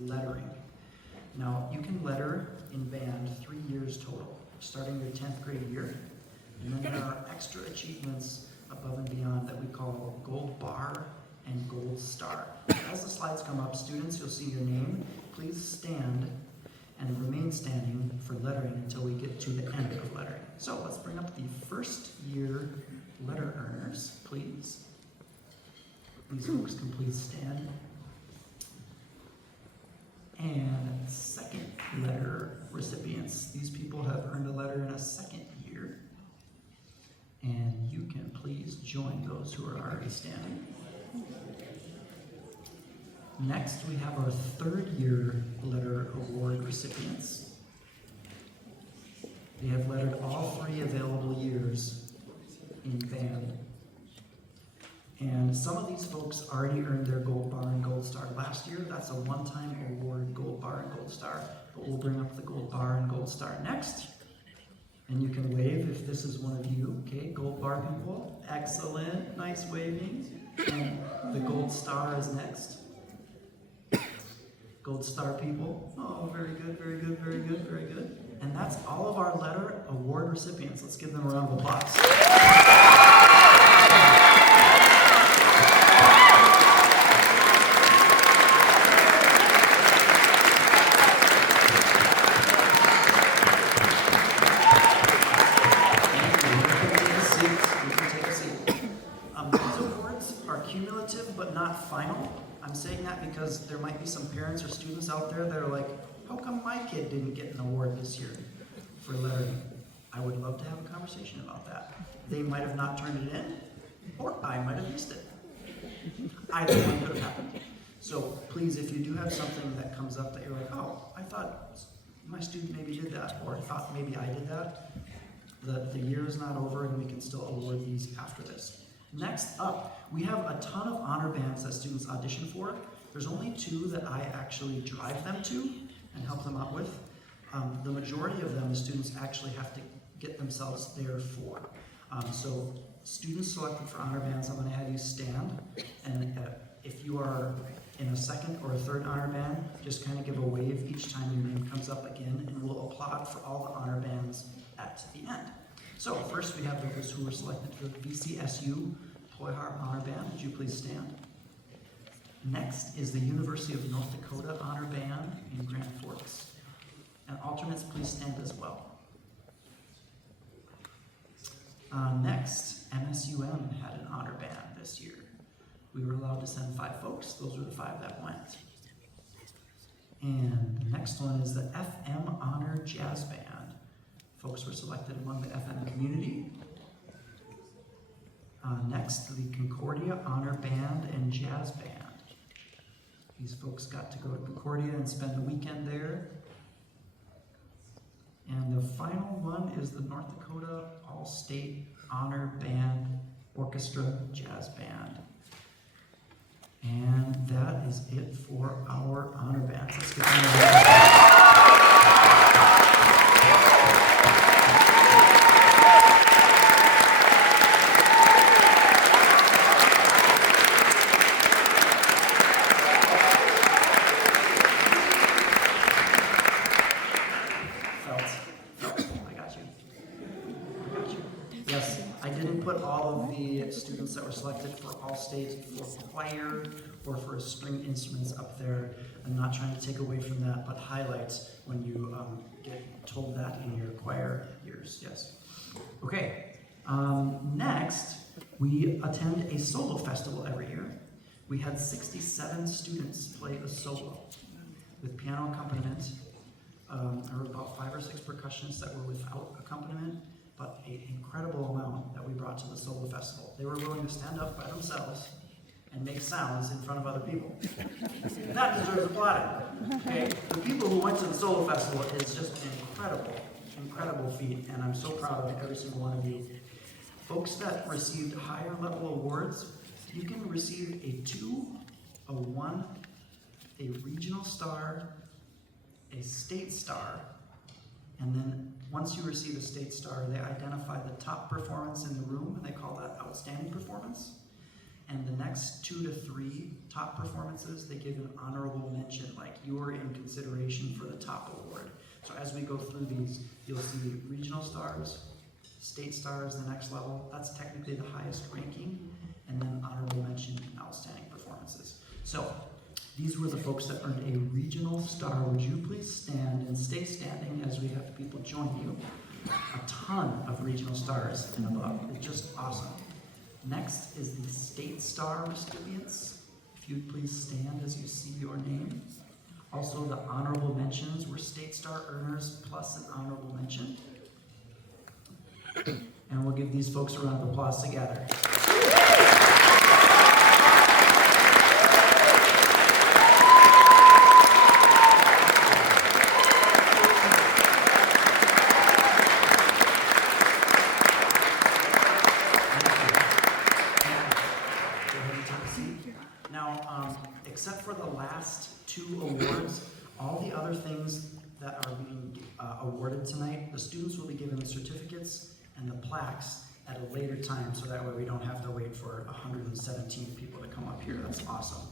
lettering. Now, you can letter in band 3 years total, starting your 10th grade year. And then there are extra achievements above and beyond that we call gold bar and gold star. As the slides come up, students, you'll see your name. Please stand and remain standing for lettering until we get to the end of lettering. So let's bring up the first year letter earners, please. These folks can please stand. And second letter recipients. These people have earned a letter in a second year. And you can please join those who are already standing. Next, we have our third year letter award recipients. They have lettered all 3 available years in band. And some of these folks already earned their gold bar and gold star last year. That's a one-time award, gold bar and gold star. But we'll bring up the gold bar and gold star next. And you can wave if this is one of you. Okay, gold bar people. Excellent, nice waving. And the gold star is next. Gold star people. Oh, very good, very good, very good, very good. And that's all of our letter award recipients. Let's give them a round of applause. I'm saying that because there might be some parents or students out there that are like, how come my kid didn't get an award this year for lettering? I would love to have a conversation about that. They might have not turned it in, or I might have missed it. Either one could have happened. So please, if you do have something that comes up that you're like, oh, I thought my student maybe did that, or I thought maybe I did that, the year is not over and we can still award these after this. Next up, we have a ton of honor bands that students audition for. There's only 2 that I actually drive them to and help them out with. The majority of them, the students actually have to get themselves there for. So students selected for honor bands, I'm going to have you stand. And if you are in a second or a third honor band, just kind of give a wave each time your name comes up again, and we'll applaud for all the honor bands at the end. So first we have those who were selected for the VCSU Toy Heart Honor Band. Would you please stand? Next is the University of North Dakota Honor Band in Grand Forks. And alternates, please stand as well. Next, MSUM had an honor band this year. We were allowed to send 5 folks. Those were the 5 that went. And the next one is the FM Honor Jazz Band. Folks were selected among the FM community. Next, the Concordia Honor Band and Jazz Band. These folks got to go to Concordia and spend a weekend there. And the final one is the North Dakota All-State Honor Band Orchestra Jazz Band. And that is it for our honor bands. Let's get them students that were selected for All-State for choir or for string instruments up there. I'm not trying to take away from that, but highlights when you get told that in your choir years, yes. Okay, next, we attend a solo festival every year. We had 67 students play a solo with piano accompaniment. There were about 5 or 6 percussionists that were without accompaniment, but an incredible amount that we brought to the solo festival. They were willing to stand up by themselves and make sounds in front of other people. That deserves applauding. Okay? The people who went to the solo festival is just an incredible feat, and I'm so proud of every single one of you. Folks that received higher level awards, you can receive a 2, a 1, a regional star, a state star, and then once you receive a state star, they identify the top performance in the room, and they call that outstanding performance. And the next 2 to 3 top performances, they give an honorable mention, like you're in consideration for the top award. So as we go through these, you'll see regional stars, state stars, the next level. That's technically the highest ranking, and then honorable mention and outstanding performances. So these were the folks that earned a regional star. Would you please stand and stay standing as we have people join you? A ton of regional stars and above. It's just awesome. Next is the state star recipients. If you'd please stand as you see your name. Also, the honorable mentions were state star earners plus an honorable mention. And we'll give these folks a round of applause together. Except for the last 2 awards, all the other things that are being awarded tonight, the students will be given the certificates and the plaques at a later time, so that way we don't have to wait for 117 people to come up here. That's awesome.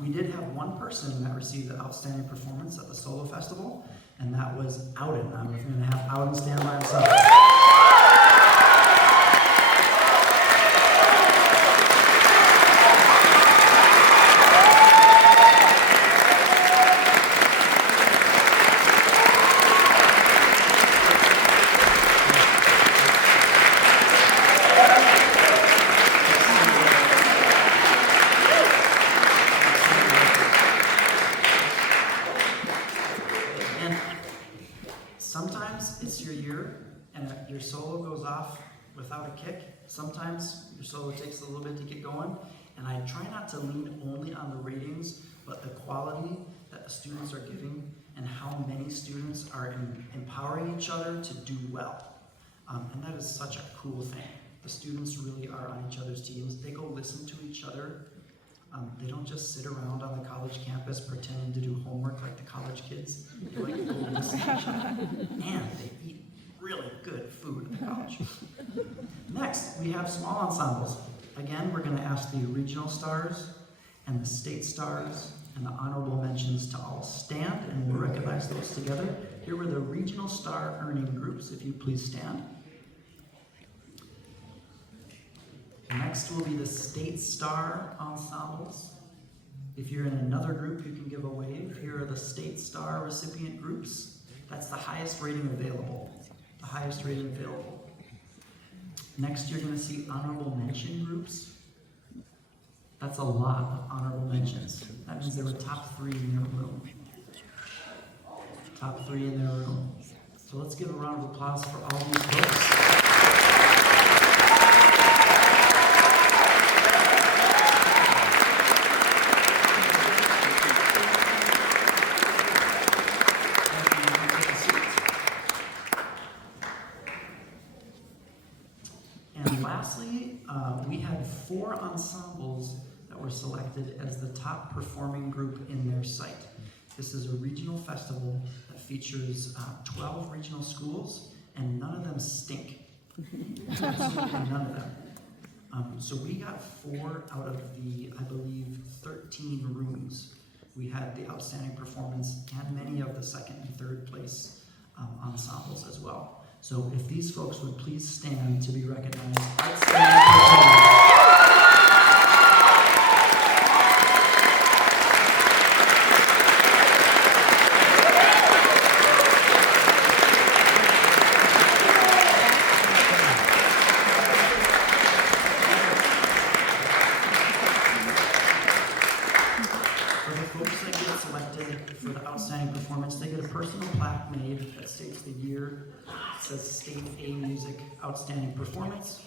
We did have one person that received the outstanding performance at the Solo Festival, and that was Ouden. We're going to have Ouden stand by himself. Sometimes it's your year and your solo goes off without a kick. Sometimes your solo takes a little bit to get going. And I try not to lean only on the ratings, but the quality that the students are giving and how many students are empowering each other to do well. And that is such a cool thing. The students really are on each other's teams. They go listen to each other. They don't just sit around on the college campus pretending to do homework like the college kids. They like to go listen to each other. And they eat really good food at the college. Next, we have small ensembles. Again, we're going to ask the regional stars and the state stars and the honorable mentions to all stand, and we'll recognize those together. Here were the regional star earning groups, if you please stand. Next will be the state star ensembles. If you're in another group, you can give a wave. Here are the state star recipient groups. That's the highest rating available. The highest rating available. Next, you're going to see honorable mention groups. That's a lot of honorable mentions. That means there were top 3 in their room. Top 3 in their room. So let's give a round of applause for all these folks. Lastly, we had 4 ensembles that were selected as the top performing group in their site. This is a regional festival that features 12 regional schools, and none of them stink. Absolutely none of them. So we got 4 out of the, I believe, 13 rooms. We had the outstanding performance and many of the 2nd and 3rd place ensembles as well. So if these folks would please stand to be recognized. Outstanding performance. For the folks that get selected for the outstanding performance, they get a personal plaque made that states the year. It says State A Music Outstanding Performance.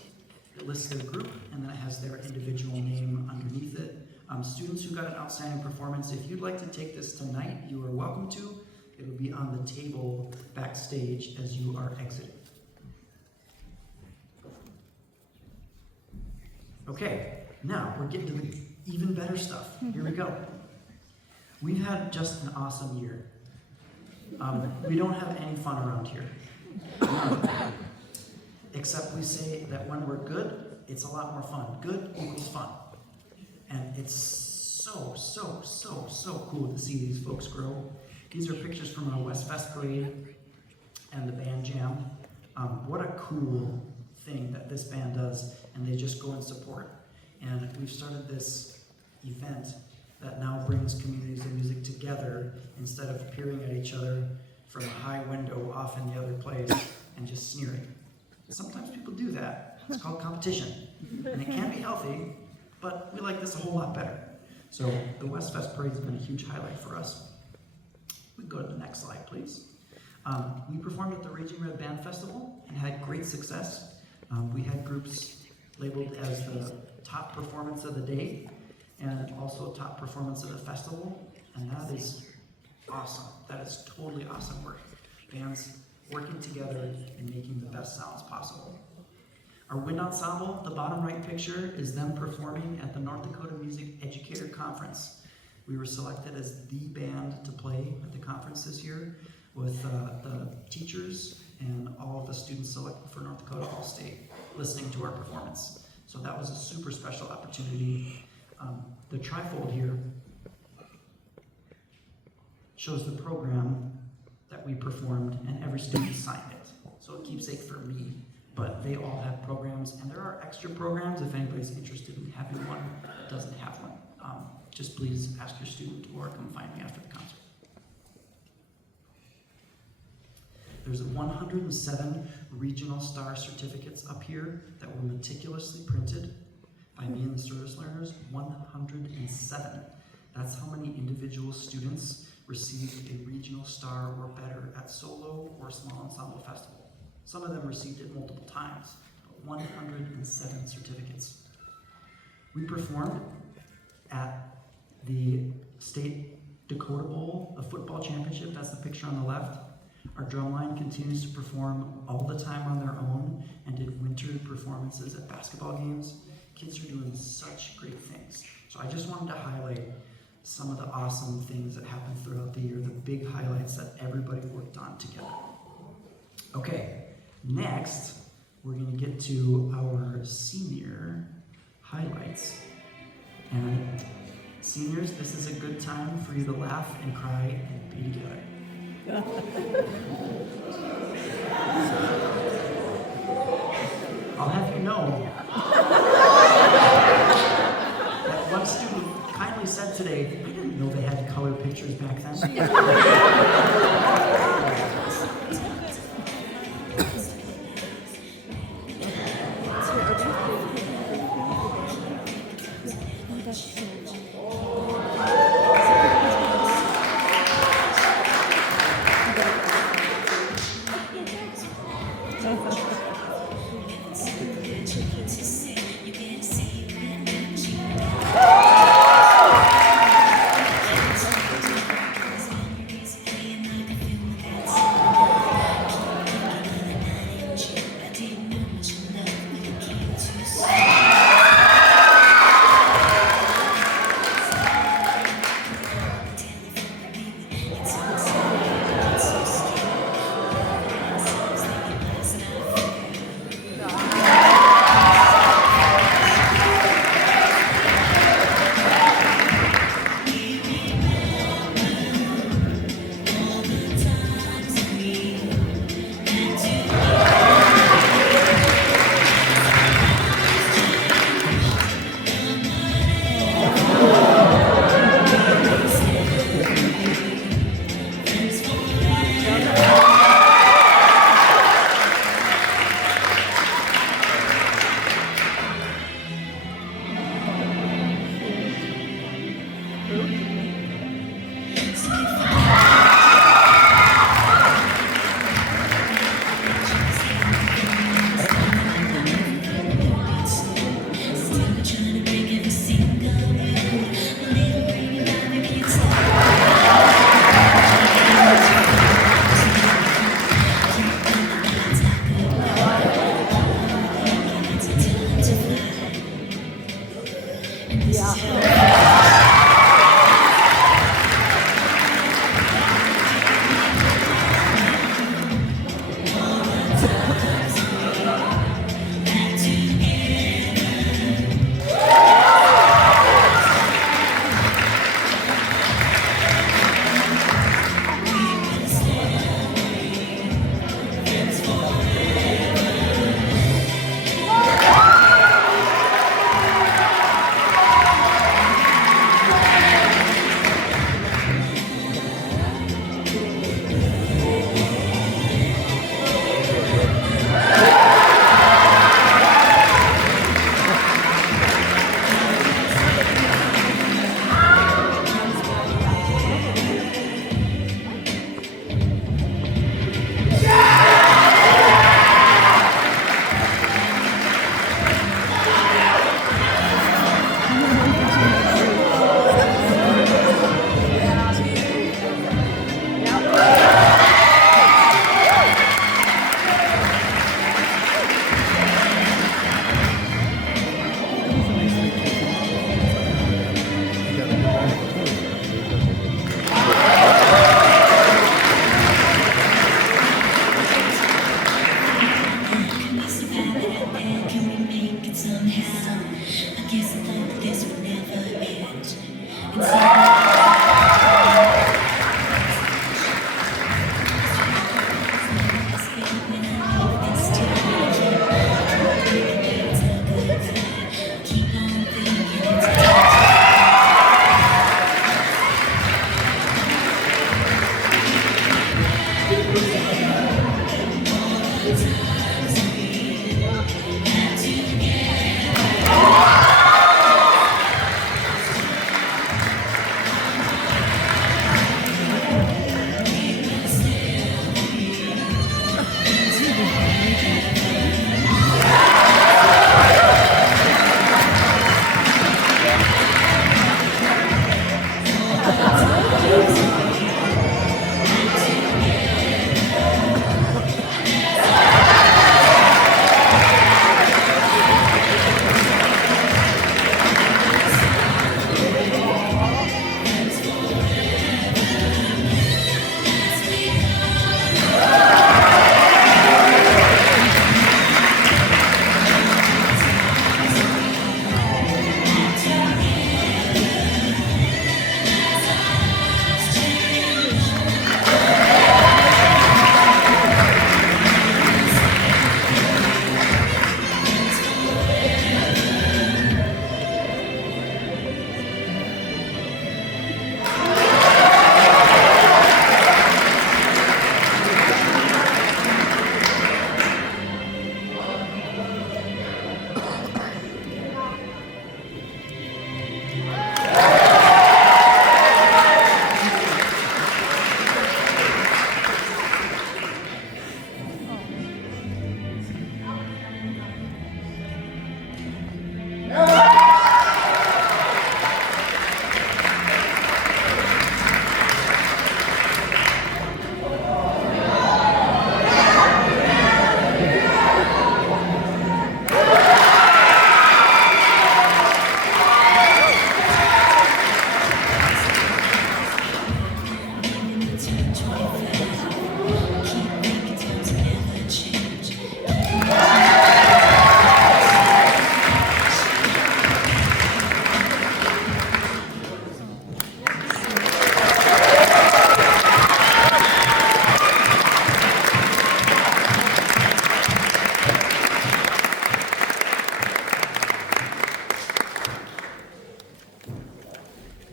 It lists their group, and then it has their individual name underneath it. Students who got an outstanding performance, if you'd like to take this tonight, you are welcome to. It will be on the table backstage as you are exiting. Okay, now we're getting to the even better stuff. Here we go. We've had just an awesome year. We don't have any fun around here. Except we say that when we're good, it's a lot more fun. Good equals fun. And it's so cool to see these folks grow. These are pictures from our West Fest parade and the band jam. What a cool thing that this band does, and they just go and support. And we've started this event that now brings communities of music together instead of peering at each other from a high window off in the other place and just sneering. Sometimes people do that. It's called competition. And it can be healthy, but we like this a whole lot better. So the West Fest Parade has been a huge highlight for us. We can go to the next slide, please. We performed at the Raging Red Band Festival and had great success. We had groups labeled as the top performance of the day and also top performance of the festival, and that is awesome. That is totally awesome work. Bands working together and making the best sounds possible. Our wind ensemble, the bottom right picture, is them performing at the North Dakota Music Educator Conference. We were selected as the band to play at the conference this year with the teachers and all of the students selected for North Dakota All-State listening to our performance. So that was a super special opportunity. The trifold here shows the program that we performed, and every student signed it. So a keepsake for me, but they all have programs, and there are extra programs if anybody's interested in having one that doesn't have one. Just please ask your student or come find me after the concert. There's 107 regional star certificates up here that were meticulously printed by me and the service learners. 107. That's how many individual students received a regional star or better at solo or small ensemble festival. Some of them received it multiple times, but 107 certificates. We performed at the State Dakota Bowl, the football championship. That's the picture on the left. Our drumline continues to perform all the time on their own and did winter performances at basketball games. Kids are doing such great things. So I just wanted to highlight some of the awesome things that happened throughout the year, the big highlights that everybody worked on together. Okay, next we're going to get to our senior highlights. And seniors, this is a good time for you to laugh and cry and be together. I'll have you know that one student kindly said today, I didn't know they had color pictures back then.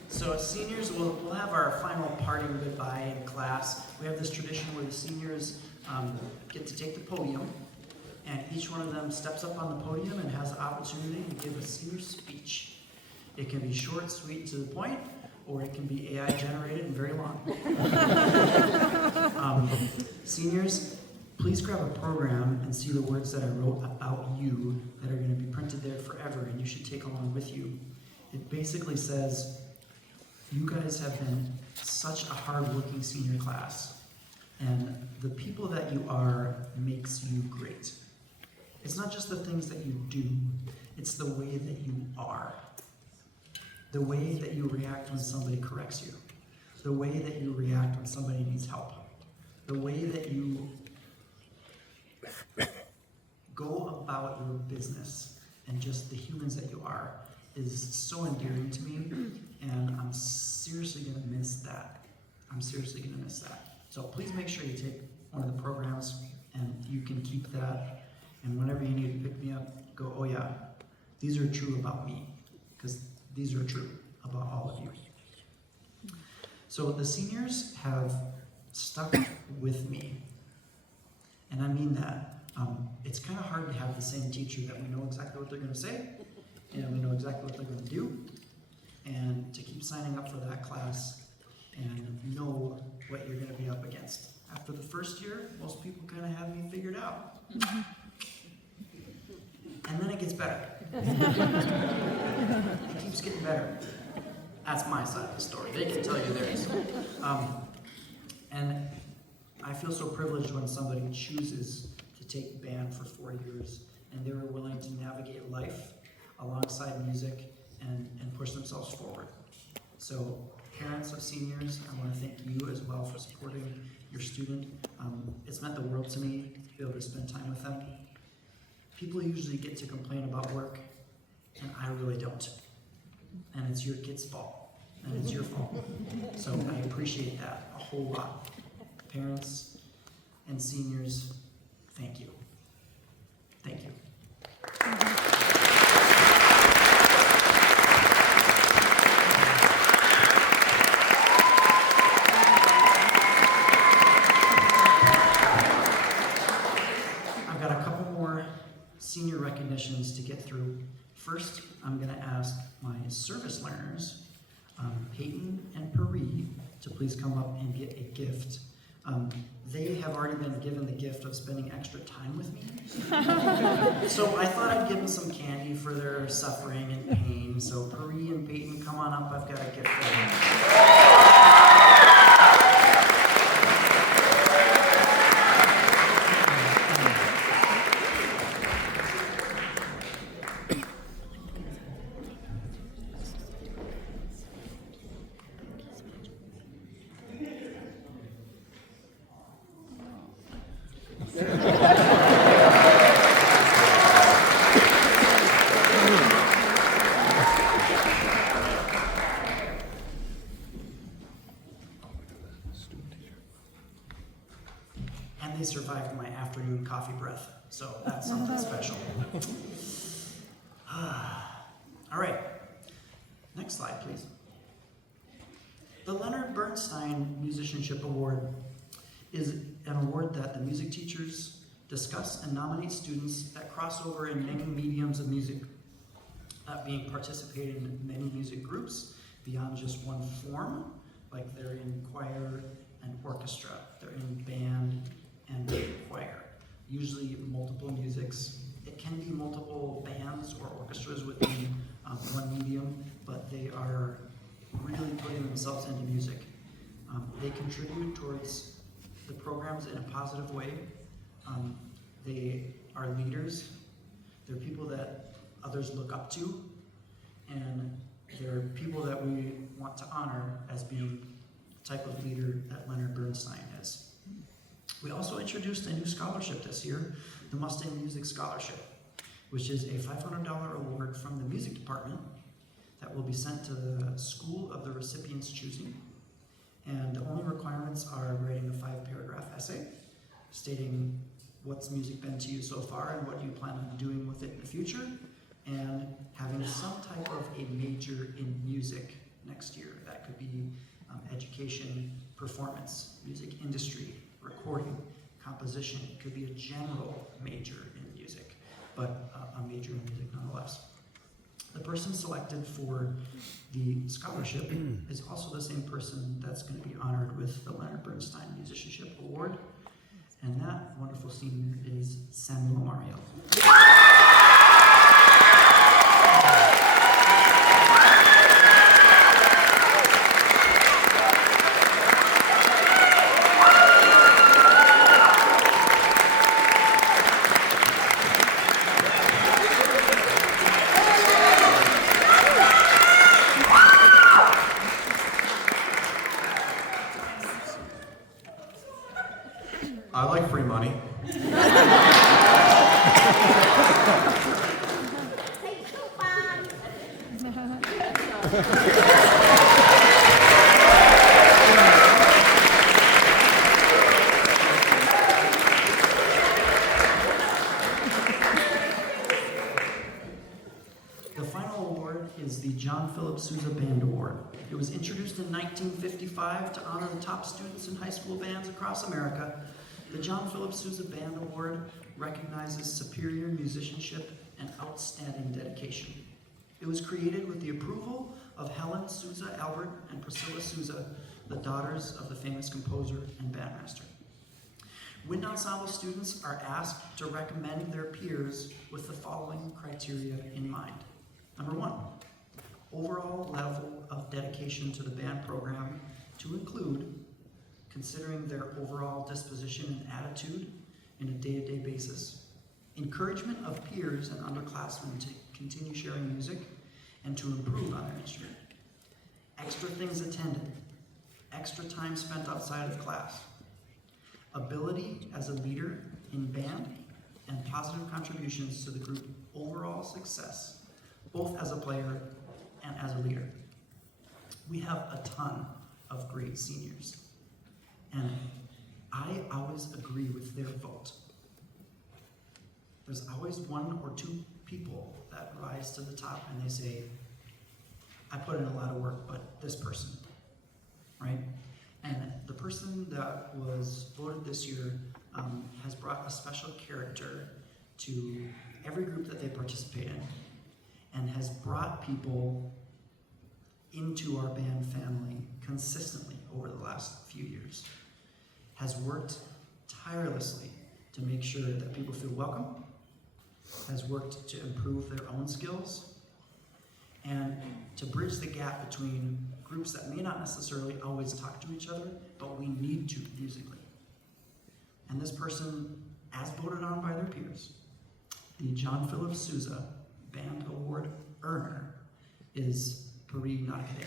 So seniors, we'll have our final parting goodbye in class. We have this tradition where the seniors get to take the podium, and each one of them steps up on the podium and has the opportunity to give a senior speech. It can be short, sweet, to the point, or it can be AI generated and very long. Seniors, please grab a program and see the words that I wrote about you that are going to be printed there forever, and you should take along with you. It basically says, you guys have been such a hard-working senior class, and the people that you are makes you great. It's not just the things that you do, it's the way that you are. The way that you react when somebody corrects you. The way that you react when somebody needs help. The way that you go about your business and just the humans that you are is so endearing to me, and I'm seriously going to miss that. I'm seriously going to miss that. So please make sure you take one of the programs, and you can keep that, and whenever you need to pick me up, go, oh yeah, these are true about me, because these are true about all of you. So the seniors have stuck with me, and I mean that. It's kind of hard to have the same teacher that we know exactly what they're going to say, and we know exactly what they're going to do, and to keep signing up for that class and know what you're going to be up against. After the first year, most people kind of have me figured out. And then it gets better. It keeps getting better. That's my side of the story. They can tell you theirs. And I feel so privileged when somebody chooses to take band for 4 years and they're willing to navigate life alongside music and push themselves forward. So parents of seniors, I want to thank you as well for supporting your student. It's meant the world to me to be able to spend time with them. People usually get to complain about work, and I really don't. And it's your kid's fault, and it's your fault. So I appreciate that a whole lot. Parents and seniors, thank you. Thank you. please come up and get a gift. They have already been given the gift of spending extra time with me. So I thought I'd give them some candy for their suffering and pain. So Pari and Peyton, come on up. I've got a gift for you. And they survived my afternoon coffee breath, so that's something special. All right, next slide, please. The Leonard Bernstein Musicianship Award is an award that the music teachers discuss and nominate students that cross over in many mediums of music, being participated in many music groups beyond just one form, like they're in choir and orchestra, they're in band and choir, usually multiple musics. It can be multiple bands or orchestras within one medium, but they are really putting themselves into music. They contribute towards the programs in a positive way. They are leaders. They're people that others look up to, and they're people that we want to honor as being the type of leader that Leonard Bernstein is. We also introduced a new scholarship this year, the Mustang Music Scholarship, which is a $500 award from the music department that will be sent to the school of the recipient's choosing. And the only requirements are writing a 5-paragraph essay stating what's music been to you so far and what you plan on doing with it in the future, and having some type of a major in music next year. That could be education, performance, music industry, recording, composition. It could be a general major in music, but a major in music nonetheless. The person selected for the scholarship is also the same person that's going to be honored with the Leonard Bernstein Musicianship Award, and that wonderful senior is Samuel Mario. I like free money. The final award is the John Philip Sousa Band Award. It was introduced in 1955 to honor the top students in high school bands across America. The John Philip Sousa Band Award recognizes superior musicianship and outstanding dedication. It was created with the approval of Helen Sousa Albert and Priscilla Sousa, the daughters of the famous composer and bandmaster. Wind ensemble students are asked to recommend their peers with the following criteria in mind. Number 1, overall level of dedication to the band program to include considering their overall disposition and attitude in a day-to-day basis, encouragement of peers and underclassmen to continue sharing music and to improve on their instrument, extra things attended, extra time spent outside of class, ability as a leader in band, and positive contributions to the group overall success, both as a player and as a leader. We have a ton of great seniors, and I always agree with their vote. There's always 1 or 2 people that rise to the top and they say, I put in a lot of work, but this person, right? And the person that was voted this year has brought a special character to every group that they participate in, and has brought people into our band family consistently over the last few years, has worked tirelessly to make sure that people feel welcome, has worked to improve their own skills, and to bridge the gap between groups that may not necessarily always talk to each other, but we need to musically. And this person, as voted on by their peers, the John Philip Sousa Band Award earner, is Pari Nakade.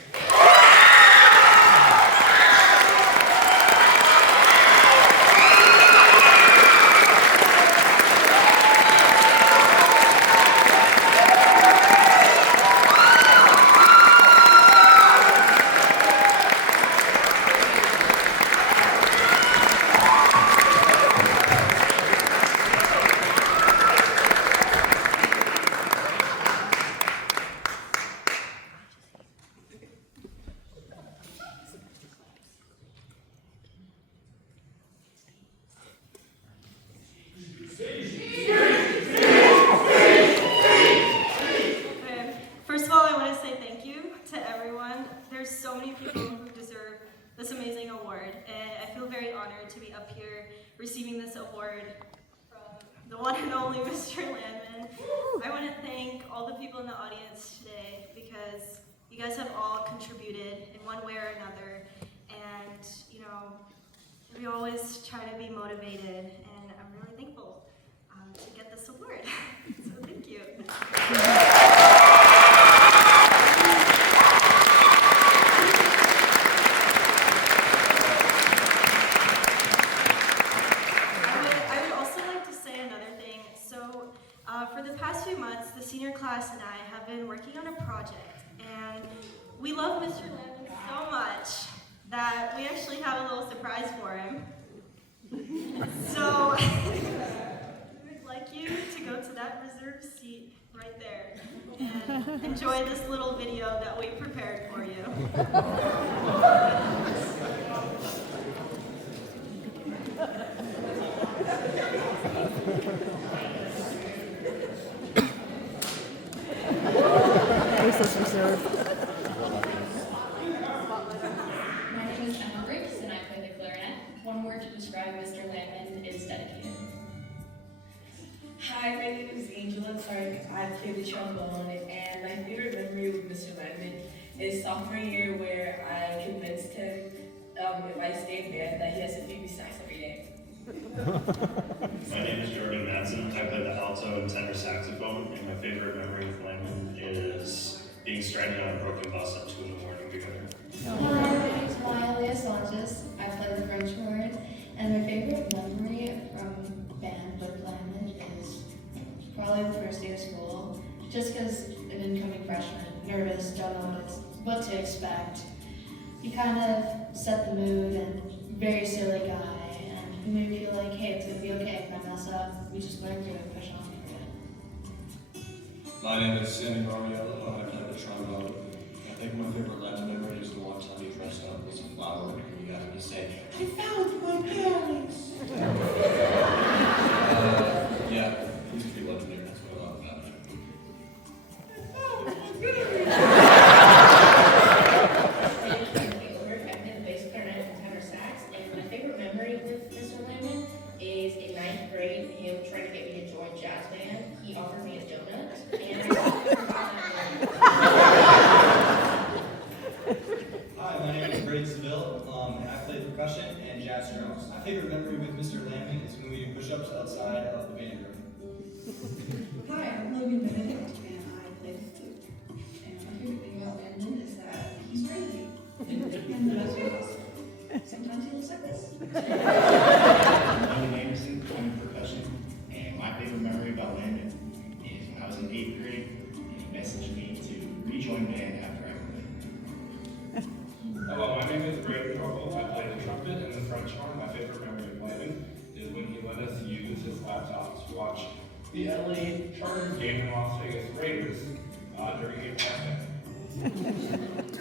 First of all, I want to say thank you to everyone. There's so many people who deserve this amazing award, and I feel very honored to be up here receiving this award from the one and only Mr. Landman. I want to thank all the people in the audience today because you guys have all contributed in one way or another, and we always try to be motivated, and I'm really thankful to get this award. So thank you. I would also like to say another thing. So for the past few months, the senior class and I have been working on a project, and we love Mr. Landman so much that we actually have a little surprise for him. So we would like you to go to that reserved seat right there and enjoy this little video that we prepared for you. My name is Emma Briggs, and I play the clarinet. One word to describe Mr. Landman is dedicated. Hi, my name is Angela Clark. I play the trombone, and my favorite memory with Mr. Landman is sophomore year, where I convinced him, if I stay in band, that he has to feed me snacks every day. My name is Jordan Madsen. I play the alto and tenor saxophone, and my favorite memory with Landman is being stranded on a broken bus at 2 in the morning together. Hi, my name is Maya Sanchez. I play the French horn, and my favorite memory from band with Landman is probably the first day of school. Just because an incoming freshman, nervous, don't know what to expect. He kind of set the mood, and very silly guy, and he made me feel like, hey, it's gonna be okay if I mess up. We just learn through it, push on through it. My name is Sammy Mariello. I play the trombone. I think my favorite Landman memory is the one time he dressed up as a flower and you got to say, I found my parents! Yeah, he's to be legendary. That's what I love about him. I play the bass clarinet and tenor sax, and my favorite memory with Mr. Landman is in 9th grade, him trying to get me to join jazz band. He offered me a donut, and Hi, my name is Brady Seville, and I play percussion and jazz drums. My favorite memory with Mr. Landman is when we do push-ups outside of the band room. Hi, I'm Logan Benedict, and I play the flute. And my favorite thing about Landman is that he's crazy. And that's awesome. Sometimes he looks like this. I'm Logan Anderson, I'm in percussion, and my favorite memory about Landman is when I was in 8th grade, and he messaged me to rejoin band after I quit. Hello, my name is Brady Trouble. I play the trumpet and the French horn. My favorite memory of Landman is when he let us use his laptop to watch the LA Chargers game in Las Vegas Raiders during a halftime.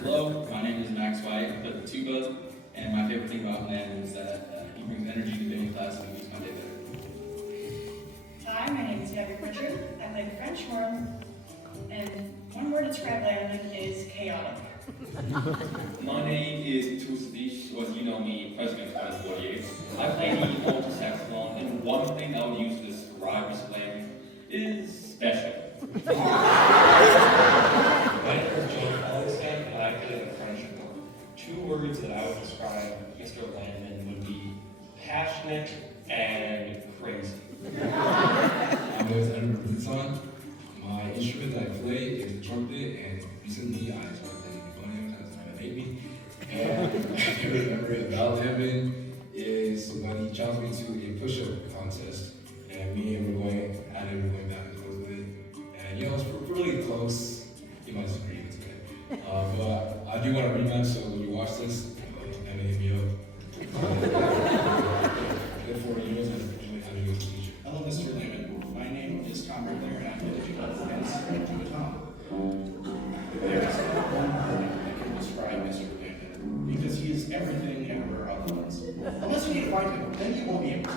Hello, my name is Max White. I play the tuba, and my favorite thing about Landman is that he brings energy to any class and makes my day better. Hi, my name is Debbie Pritchard. I play the French horn. And one word to describe Landman is chaotic. My name is Tusavish, or is special. My name is James Ellingson, and I play the French horn. Two words that I would describe Mr. Landman would be passionate and crazy. My name is Edward Bluton. My instrument that I play is the trumpet, and recently I started playing the phoneme as my baby. And my favorite memory about Landman is when he challenged me to a push-up contest, and me and we're going at it, we're going back and forth with it. And you know, it's really close. You might disagree, it's okay. But I do want a rematch, so when you watch this, Landman hit me up. Good 4 years, and really happy to teach you. Hello, Mr. Landman. My name is Tom Riddler, and I'm the defense to Tom. There is no one word that can describe Mr. Landman, because he is everything everywhere all at once. Unless you need to find him, then you won't be able to.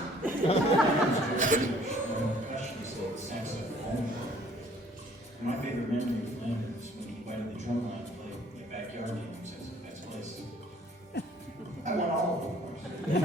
My favorite memory of Landman was when he invited the drum line to play the backyard games at the next place. I want all of them.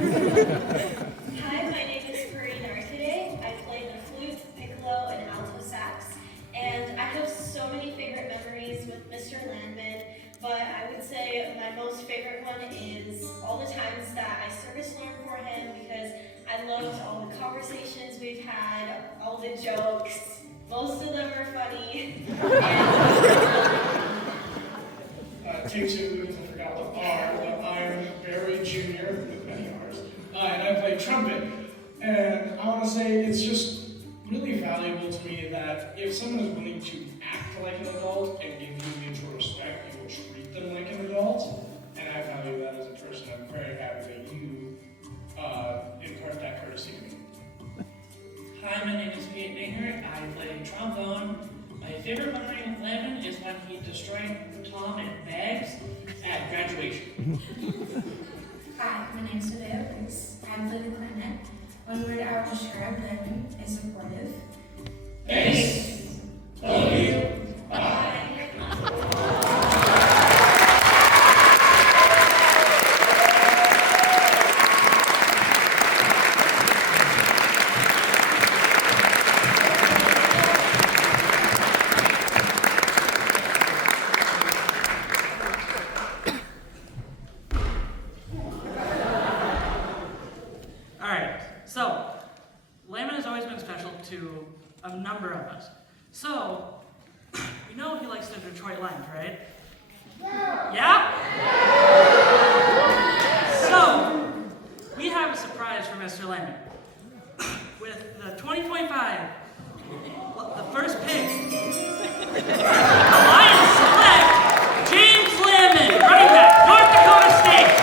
Hi, my name is Corinne Arcade. I play the flute, piccolo, and alto sax. And I have so many favorite memories with Mr. Landman, but I would say my most favorite one is all the times that I service learned for him, because I loved all the conversations we've had, all the jokes. Most of them are funny. Take two, because I forgot the R, but I'm very junior, with many R's, and I play trumpet. And I want to say it's just really valuable to me that if someone is willing to act like an adult and give you mutual respect, you will treat them like an adult. And I value that as a person. I'm very happy that you impart that courtesy to me. Hi, my name is Pete Dinger. I play trombone. My favorite memory of Landman is when he destroyed Tom in bags at graduation. Hi, my name is Savea Briggs. I play the clarinet. One word I would describe Landman is supportive. Thanks. Love you. Bye. So, Landman has always been special to a number of us. So, you know he likes the Detroit Lions, right? Yeah? So, we have a surprise for Mr. Landman. With the 2025, the first pick, the Lions select James Landman, running back, North Dakota State.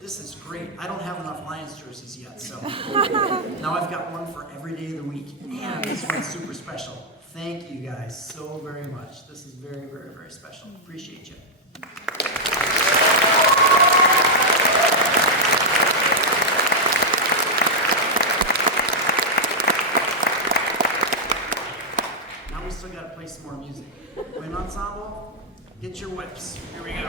This is great. I don't have enough Lions jerseys yet, so now I've got one for every day of the week. And this one's super special. Thank you guys so very much. This is very, very, very special. Appreciate you. Now we still got to play some more music. Wind ensemble, get your whips. Here we go.